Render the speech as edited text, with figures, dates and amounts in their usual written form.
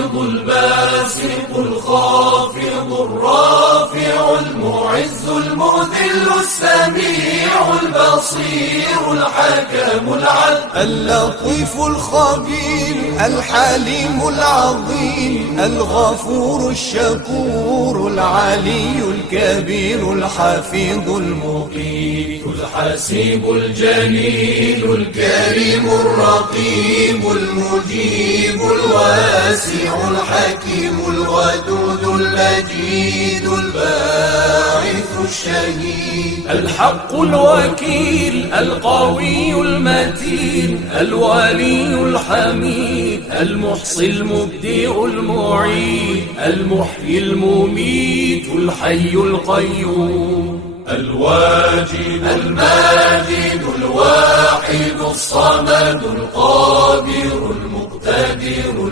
القابض الباسط الخافض الرافع المعز المذل السميع البصير الحكم العدل اللطيف الخبير الحليم العظيم الغفور الشكور العلي الكبير الحفيظ المقيت الحسيب الجليل الكريم الرقيب المجيب الواسع الحكيم الودود المجيد الباعث الشهيد الحق الوكيل القوي المتين الولي الحميد المحصي المبدئ المعيد المحيي المميت الحي القيوم الواجد الماجد الواحد الصمد القادر المقتدر